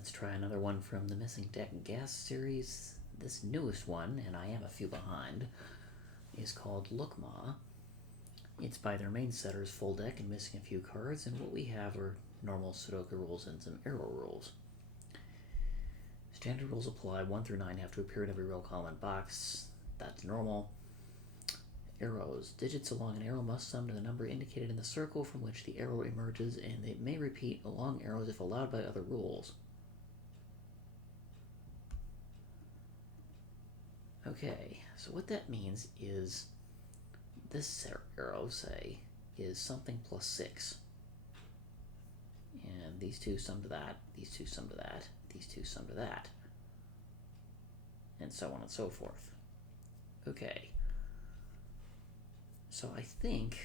Let's try another one from the Missing Deck Gas series. This newest one, and I am a few behind, is called Lookma. It's by their main setters, Full Deck, and missing a few cards, and what we have are normal Sudoku rules and some arrow rules. Standard rules apply. 1 through 9 have to appear in every row, column, and box. That's normal. Arrows. Digits along an arrow must sum to the number indicated in the circle from which the arrow emerges, and they may repeat along arrows if allowed by other rules. Okay, so what that means is this arrow, say, is something plus 6. And these two sum to that, these two sum to that, these two sum to that. And so on and so forth. Okay. So I think,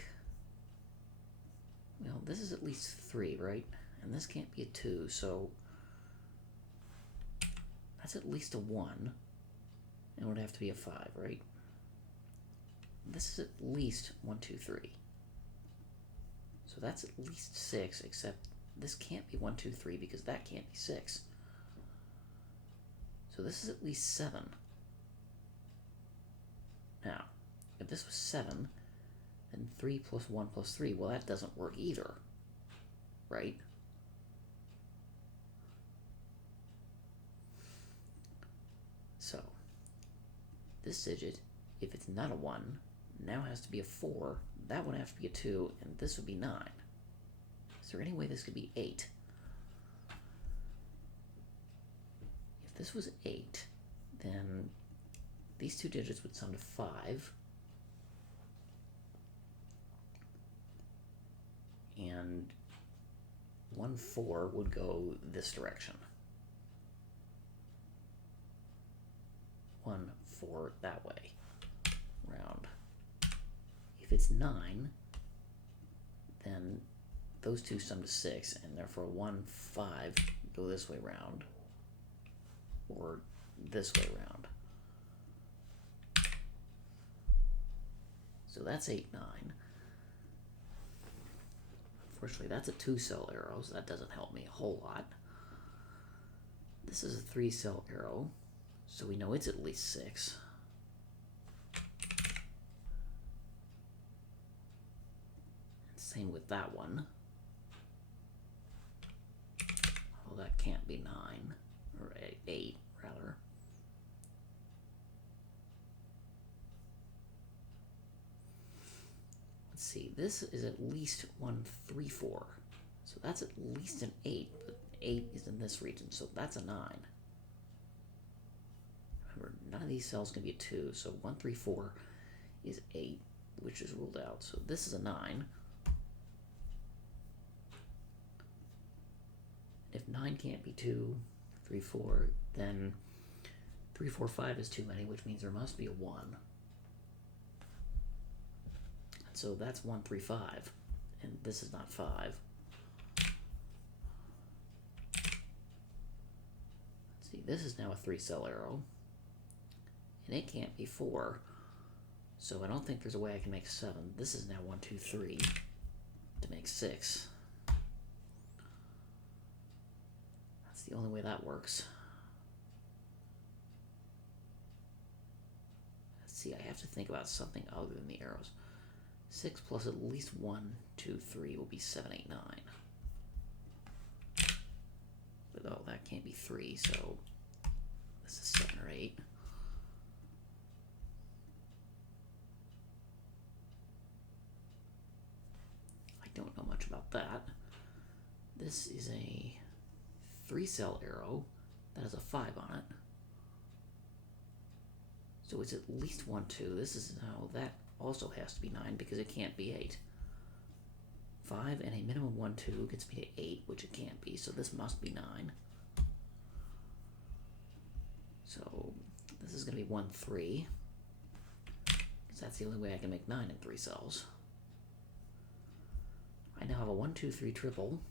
well, this is at least 3, right? And this can't be a 2, so that's at least a 1. And it would have to be a 5, right? This is at least 1, 2, 3. So that's at least 6, except this can't be 1, 2, 3 because that can't be 6. So this is at least 7. Now, if this was 7, then 3 plus 1 plus 3, well, that doesn't work either, right? So, this digit, if it's not a 1, now has to be a 4, that would have to be a 2, and this would be 9. Is there any way this could be 8? If this was 8, then these two digits would sum to 5, and 1, 4 would go this direction. 1, 4 that way, round. If it's 9, then those two sum to 6, and therefore 1, 5 go this way round, or this way round. So that's 8, 9. Unfortunately, that's a 2-cell arrow, so that doesn't help me a whole lot. This is a 3-cell arrow, so we know it's at least 6. And same with that one. Well, that can't be 9, or 8, rather. Let's see, this is at least 1, 3, 4. So that's at least an 8, but 8 is in this region, so that's a 9. Remember, none of these cells can be a 2, so 1, 3, 4 is 8, which is ruled out. So this is a 9. If 9 can't be 2, 3, 4, then 3, 4, 5 is too many, which means there must be a 1. So that's 1, 3, 5, and this is not 5. Let's see, this is now a 3-cell arrow, and it can't be 4, so I don't think there's a way I can make 7. This is now 1, 2, 3 to make 6. That's the only way that works. Let's see, I have to think about something other than the arrows. 6 plus at least 1, 2, 3 will be 7, 8, 9. But oh, that can't be 3, so this is 7 or 8. I don't know much about that. This is a 3-cell arrow that has a 5 on it. So it's at least 1, 2. This is now that also has to be 9 because it can't be 8. 5 and a minimum 1, 2 gets me to 8, which it can't be, so this must be 9. So this is going to be 1, 3, because that's the only way I can make 9 in 3 cells. I now have a 1, 2, 3 triple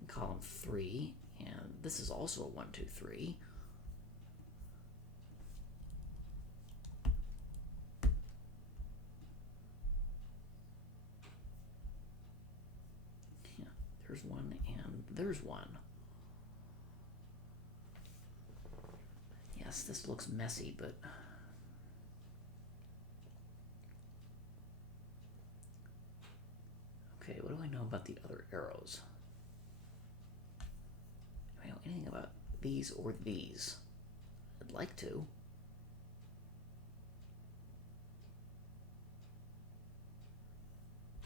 in column 3, and this is also a 1, 2, 3. There's 1 and there's one. Yes, this looks messy, but... Okay, what do I know about the other arrows? Do I know anything about these or these? I'd like to.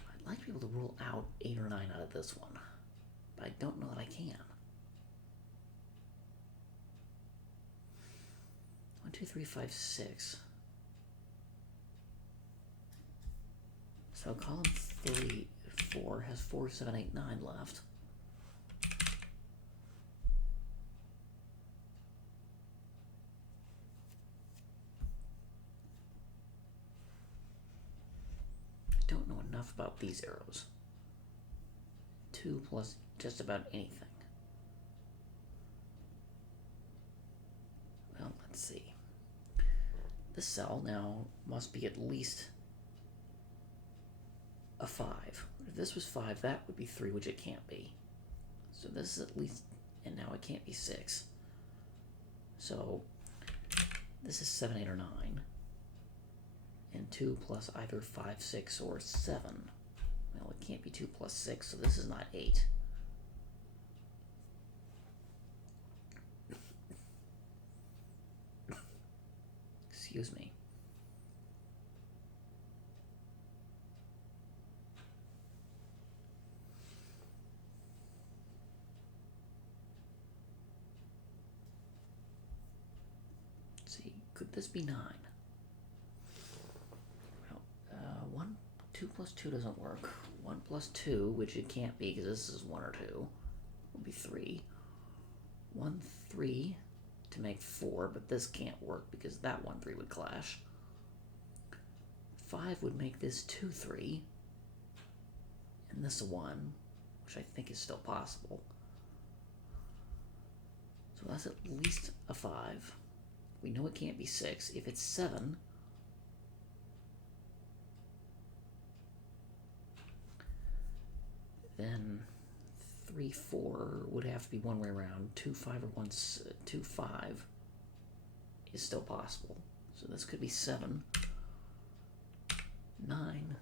I'd like to be able to rule out 8 or 9 out of this one, but I don't know that I can. 1, 2, 3, 5, 6. So column 3, 4 has 4, 7, 8, 9 left. I don't know enough about these arrows. 2 plus just about anything. Well, let's see. This cell now must be at least a 5. If this was 5, that would be 3, which it can't be. So this is at least, and now it can't be 6. So this is 7, 8, or 9. And 2 plus either 5, 6, or 7. Well, it can't be 2 plus 6, so this is not 8. Excuse me. Let's see, could this be 9? Well, 2 plus 2 doesn't work. 1 plus 2, which it can't be because this is 1 or 2, will be 3. 1, 3 to make 4, but this can't work because that 1, 3 would clash. 5 would make this 2, 3, and this a 1, which I think is still possible. So that's at least a 5. We know it can't be 6. If it's 7, then 3, 4 would have to be one way around. 2, 5, or 2, 5 is still possible. So this could be 7. 9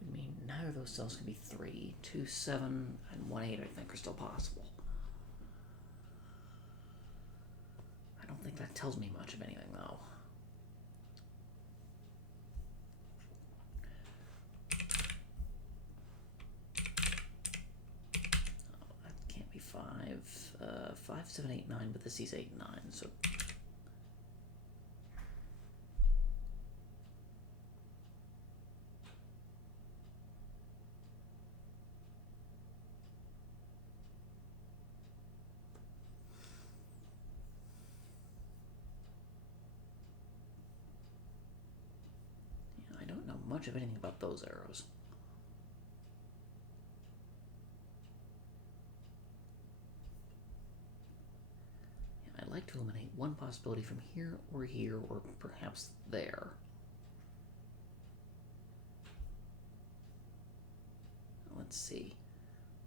would mean neither of those cells could be 3. 2, 7, and 1, 8 I think are still possible. I don't think that tells me much of anything though. Oh, that can't be 5. 5, 7, 8, 9, but this is 8 and 9, so... I don't know much of anything about those arrows. I'd like to eliminate one possibility from here, or perhaps there. Let's see.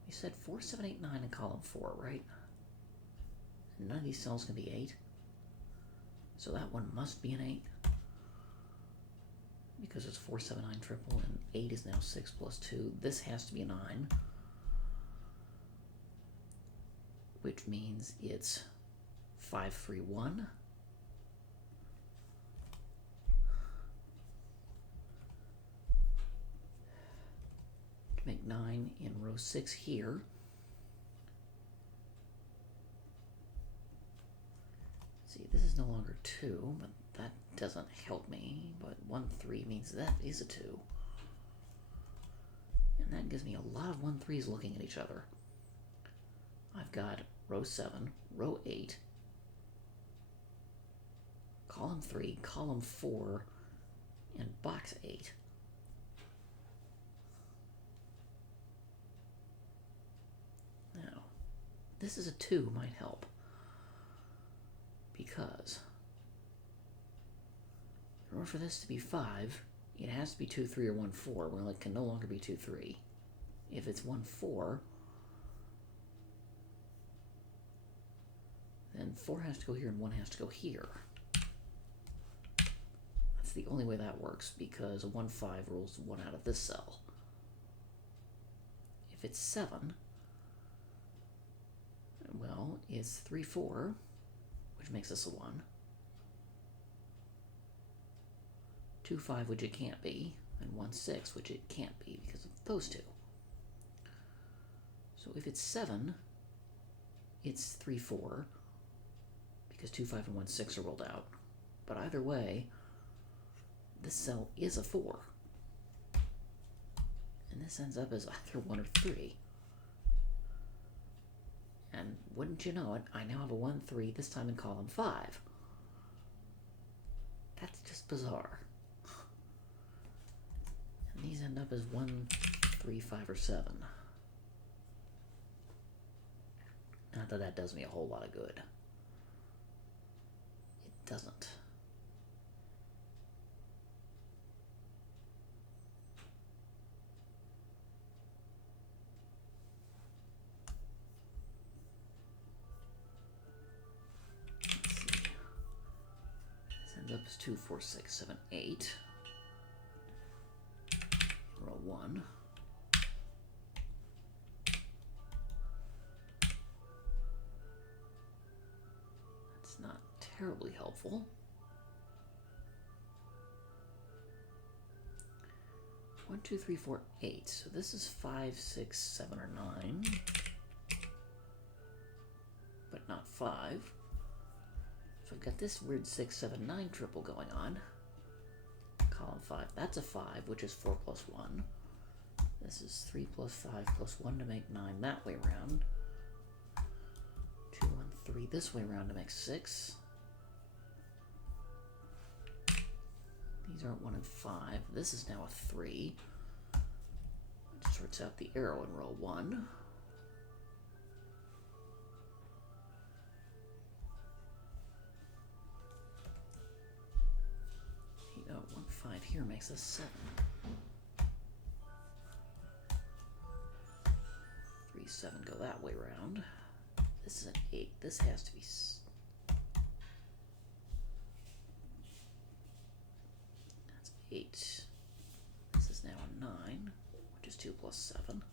We said 4, 7, 8, 9 in column 4, right? And none of these cells can be 8. So that one must be an 8. Because it's 4, 7, 9 triple, and 8 is now 6 plus 2. This has to be a 9. Which means it's 5, 3, 1. To make 9 in row 6 here. See, this is no longer 2, but that doesn't help me. But 1, 3 means that is a 2. And that gives me a lot of 1, 3s looking at each other. I've got row 7, row 8, column 3, column 4, and box 8. Now, this is a 2 might help. Because in order for this to be 5, it has to be 2, 3, or 1, 4. Well, it can no longer be 2, 3. If it's 1, 4, And 4 has to go here and 1 has to go here. That's the only way that works, because a 1-5 rolls 1 out of this cell. If it's 7, well, it's 3-4, which makes this a 1. 2-5, which it can't be, and 1-6, which it can't be because of those two. So if it's 7, it's 3-4, because 2-5 and 1-6 are rolled out. But either way, this cell is a 4. And this ends up as either 1 or 3. And wouldn't you know it, I now have a 1-3, this time in column 5. That's just bizarre. And these end up as 1, 3, 5, or 7. Not that that does me a whole lot of good. It doesn't. Up is 2, 4, 6, 7, 8. Roll 1. That's not terribly helpful. 1, 2, 3, 4, 8. So this is 5, 6, 7, or 9. But not 5. So I've got this weird 6, 7, 9 triple going on. Column 5, that's a 5, which is 4 plus 1. This is 3 plus 5 plus 1 to make 9 that way around. 2, 1, 3 this way around to make 6. These aren't 1 and 5. This is now a 3. Which sorts out the arrow in row 1. Oh, 1, 5 here makes us 7. 3, 7 go that way around. This is an 8. This has to be... That's 8. This is now a 9, which is 2 plus 7.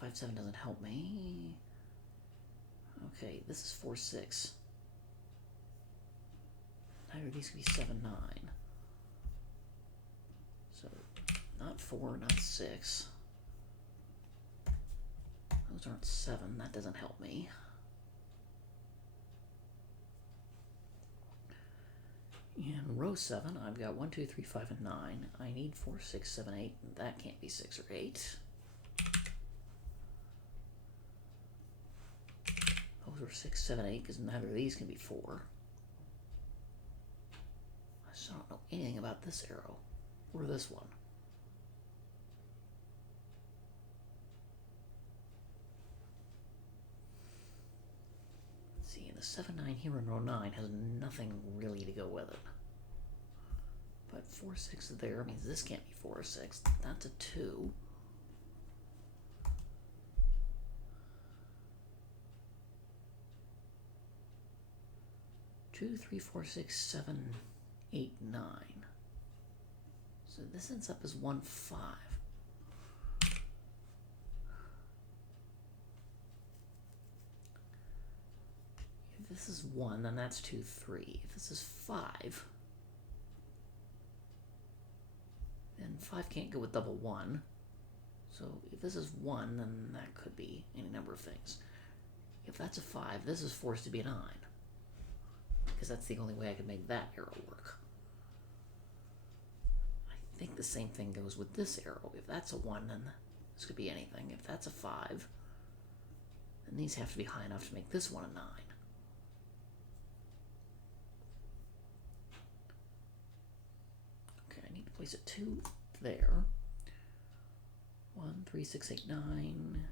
5, 7 doesn't help me. Okay, this is 4, 6. Either of these could be 7, 9. So, not 4, not 6. Those aren't 7. That doesn't help me. In row 7, I've got 1, 2, 3, 5, and 9. I need 4, 6, 7, 8, and that can't be 6 or 8. Those are 6, 7, 8, because neither of these can be 4. I just don't know anything about this arrow, or this one. Let's see, and the 7, 9 here in row 9 has nothing really to go with it. But 4, 6 there means this can't be 4 or 6. That's a 2. 2, 3, 4, 6, 7, 8, 9. So this ends up as 1, 5. If this is 1, then that's 2, 3. If this is 5, then 5 can't go with double 1. So if this is 1, then that could be any number of things. If that's a 5, this is forced to be a 9. Because that's the only way I could make that arrow work. I think the same thing goes with this arrow. If that's a 1, then this could be anything. If that's a 5, then these have to be high enough to make this one a 9. Okay, I need to place a 2 there. 1, 3, 6, 8, 9.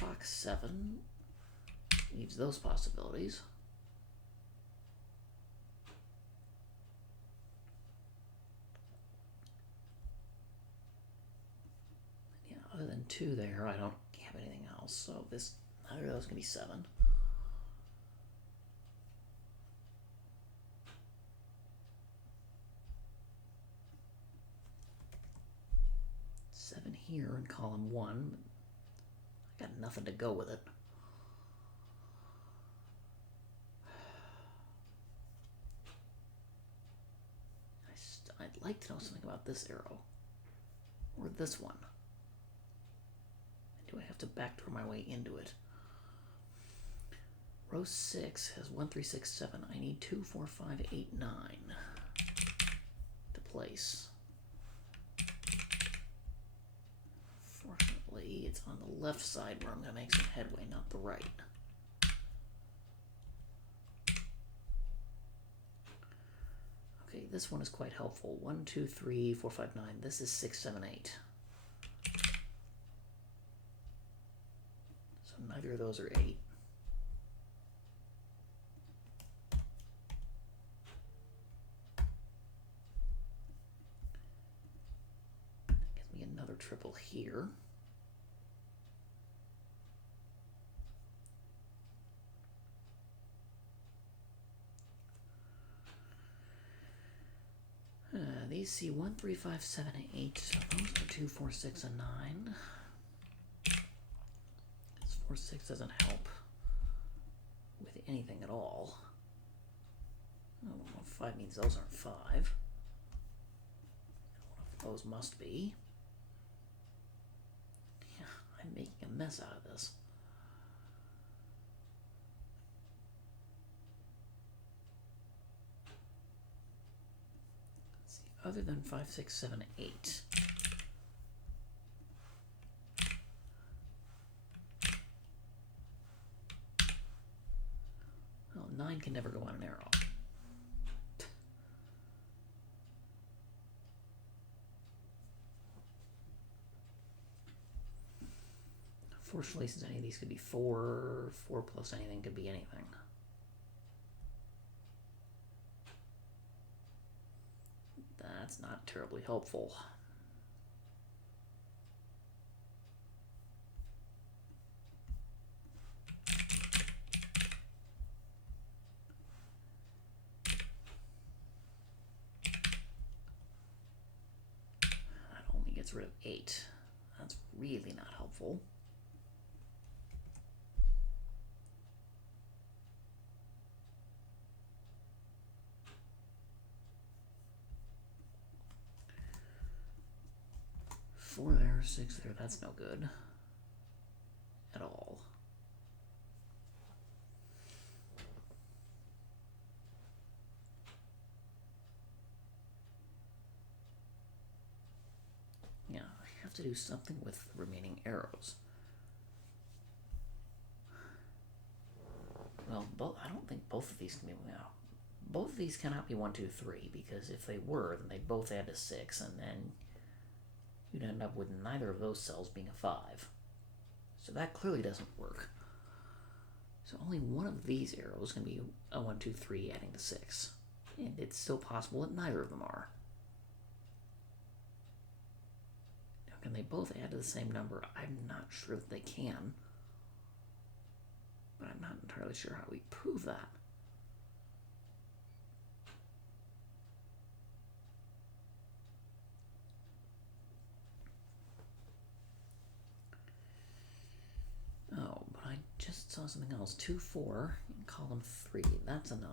Box 7 leaves those possibilities. other than 2 there, I don't have anything else. So this, neither of those can be 7. Seven here in column 1. I got nothing to go with it. I'd like to know something about this arrow. Or this one. Do I have to backdoor my way into it? Row 6 has 1, 3, 6, 7. I need 2, 4, 5, 8, 9 to place. Fortunately, it's on the left side where I'm going to make some headway, not the right. Okay, this one is quite helpful. 1, 2, 3, 4, 5, 9. This is 6, 7, 8. So neither of those are 8. Gives me another triple here. These see 1, 3, 5, 7, 8. So those are 2, 4, 6, and 9. This 4, 6 doesn't help with anything at all. I don't know if 5 means those aren't 5. One of those must be. Yeah, I'm making a mess out of this. Other than 5, 6, 7, 8. Well, 9 can never go on an arrow. Fortunately, since any of these could be 4, 4 plus anything could be anything. That's not terribly helpful. That only gets rid of 8. That's really not helpful. Four there, 6 there, that's no good at all. Yeah, I have to do something with the remaining arrows. Well, I don't think both of these can be, well, both of these cannot be 1, 2, 3, because if they were, then they both add to 6, and then you'd end up with neither of those cells being a 5. So that clearly doesn't work. So only one of these arrows can be a 1, 2, 3 adding to 6. And it's still possible that neither of them are. Now, can they both add to the same number? I'm not sure that they can. But I'm not entirely sure how we prove that. Oh, but I just saw something else. 2, 4 in column 3. That's a 9.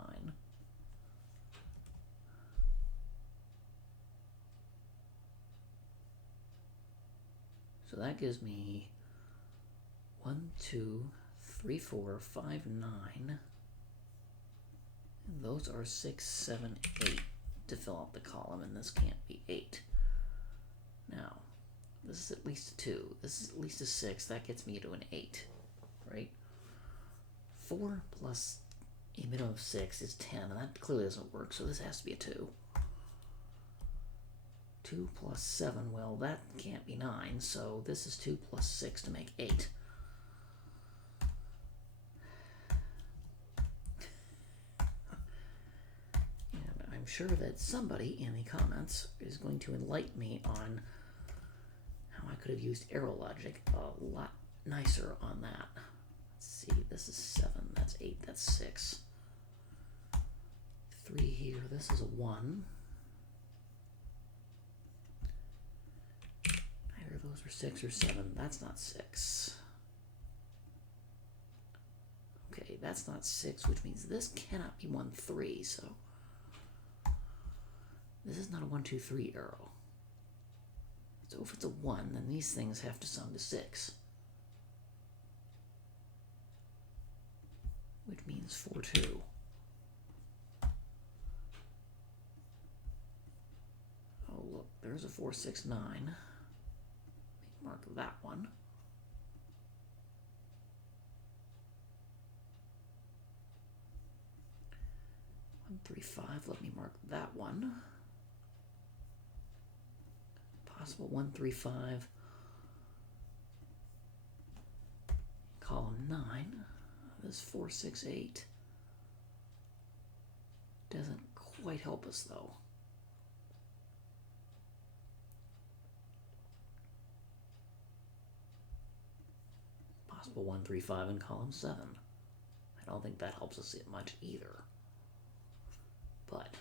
So that gives me 1, 2, 3, 4, 5, 9. And those are 6, 7, 8 to fill out the column, and this can't be 8. Now, this is at least a 2. This is at least a 6. That gets me to an 8, right? 4 plus a minimum of 6 is 10, and that clearly doesn't work, so this has to be a 2. 2 plus 7, well, that can't be 9, so this is 2 plus 6 to make 8. And I'm sure that somebody in the comments is going to enlighten me on Now I could have used arrow logic a lot nicer on that. Let's see, this is 7, that's 8, that's 6. 3 here, this is a 1. Either of those are 6 or 7, that's not 6. Okay, that's not 6, which means this cannot be 1, 3, so this is not a 1, 2, 3 arrow. So if it's a 1, then these things have to sum to 6. Which means 4, 2. Oh, look, there's a 4, 6, 9. Make mark of that one. 1, 3, 5, let me mark that one. Possible 1, 3, 5. Column 9. This 4, 6, 8 doesn't quite help us though. Possible 1, 3, 5 in column 7. I don't think that helps us much either. But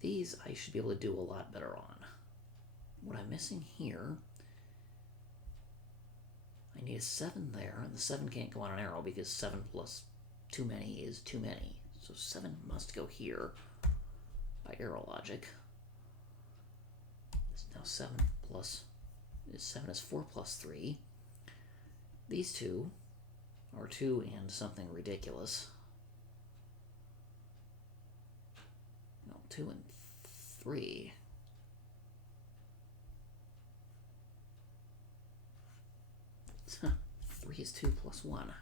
these I should be able to do a lot better on. What I'm missing here, I need a 7 there, and the 7 can't go on an arrow because 7 plus too many is too many. So 7 must go here by arrow logic. Now 7 is 4 plus 3. These two are 2 and something ridiculous. No, 2 and 3. Three is 2 plus 1.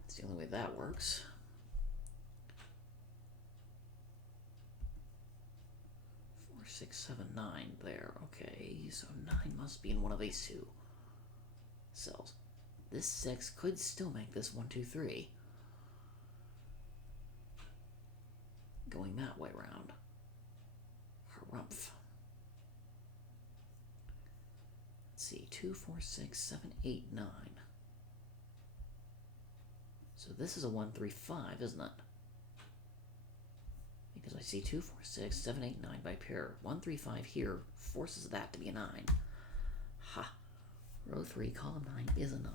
That's the only way that works. 4, 6, 7, 9 there. Okay, so 9 must be in one of these two cells. This 6 could still make this 1, 2, 3. Going that way around. Harumph. See, 2, 4, 6, 7, 8, 9. So this is a 1, 3, 5, isn't it? Because I see 2, 4, 6, 7, 8, 9 by pair. 1, 3, 5 here forces that to be a 9. Ha! Row 3, column 9 is a 9.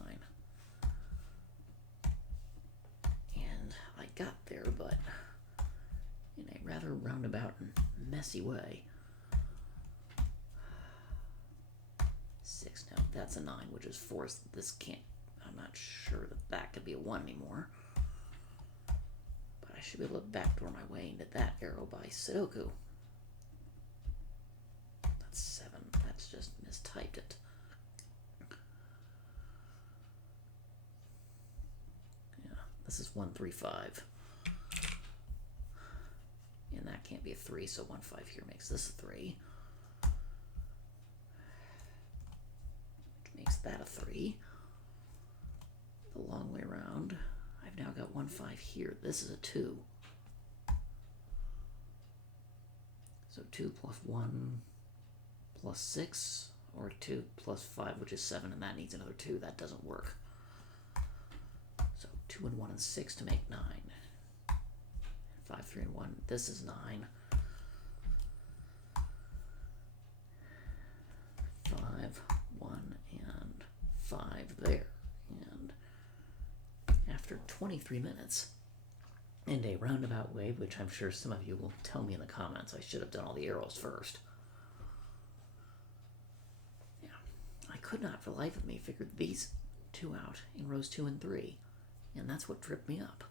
And I got there, but in a rather roundabout and messy way. 6 now, that's a 9, which is 4. So this can't, I'm not sure that that could be a 1 anymore. But I should be able to backdoor my way into that arrow by Sudoku. That's 7, that's just mistyped it. Yeah, this is 1, 3, 5. And that can't be a 3, so 1, 5 here makes this a 3. Makes that a 3. The long way around, I've now got 1, 5 here. This is a 2. So 2 plus 1 plus 6, or 2 plus 5, which is 7, and that needs another 2. That doesn't work. So 2 and 1 and 6 to make 9. 5, 3, and 1. This is 9. 5, 1, and 5 there. And after 23 minutes, and a roundabout way, which I'm sure some of you will tell me in the comments I should have done all the arrows first. Yeah, I could not for the life of me figure these two out in rows 2 and 3, and that's what tripped me up.